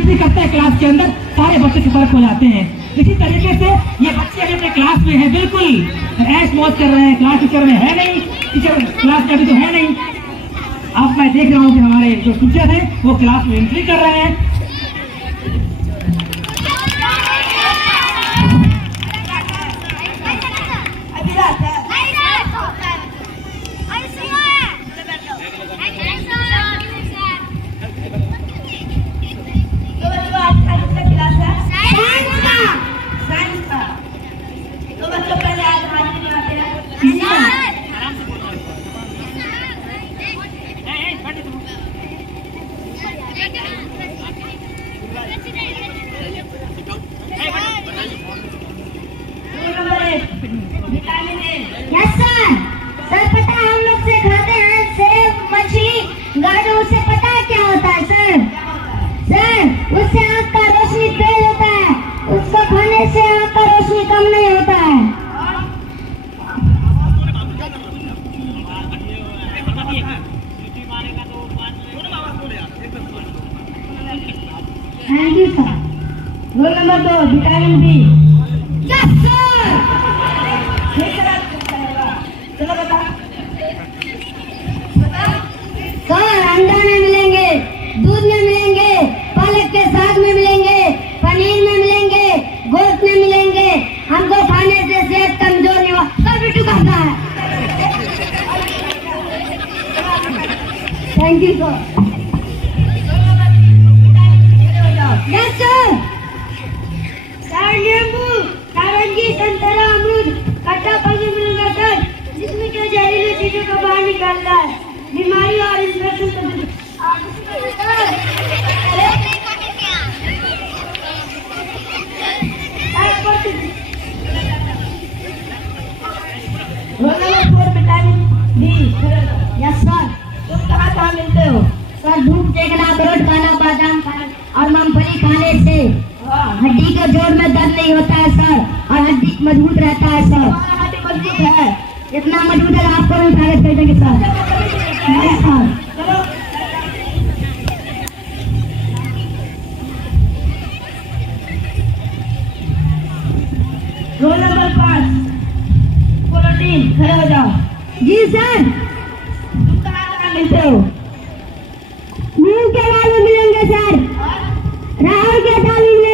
Entry करता है class के अंदर, सारे बच्चे सतर्क हो जाते हैं। इसी तरीके से ये बच्चे अभी अपने क्लास में हैं, बिल्कुल ऐश मौज कर रहे हैं, क्लास टीचर में है नहीं, टीचर क्लास में अभी तो है नहीं। अब मैं देख रहा हूँ कि हमारे जो टीचर हैं वो क्लास में एंट्री कर रहे हैं। Yes sir. सर पता है हम लोग से खाते हैं सेब, मछली, गाजर, उससे पता है क्या होता है सर? सर उससे आँख का रोशनी तेज होता है, उसको खाने से आँख का रोशनी कम नहीं होता है। Thank you sir. Roll number 2 vitamin B. Yes sir. चलो बता। सर अंडा में मिलेंगे, दूध में मिलेंगे, पालक के साग में मिलेंगे, पनीर में मिलेंगे, गोश्त में मिलेंगे। हमको खाने से सेहत कमजोर नहीं हो। सब बिट्टू खाता है। Thank you sir. Yes sir. Sir नींबू, नारंगी, संतरा, अमरूद, खट्टा फल में मिलेगा सर, जिसमें के जहरीली चीजों को बाहर निकालता है, बीमारी और इन्फेक्शन को विटामिन डी। Yes sir. तुम कहाँ मिलते हो? सर धूप देखना, अखरोट खाना, बादाम खाना और मूंगफली खाने से हड्डी के जोड़ में दर्द नहीं होता है सर, और हड्डी मजबूत रहता है सर। हड्डी मजबूत है, इतना मजबूत है आपको भी उठा के दे देंगे सर। नहीं सर। Roll number 5 protein. खड़े हो जाओ। जी सर। तुम कहाँ मिलते हो? नीम के दाल में मिलेंगे सर, राहर के दाल में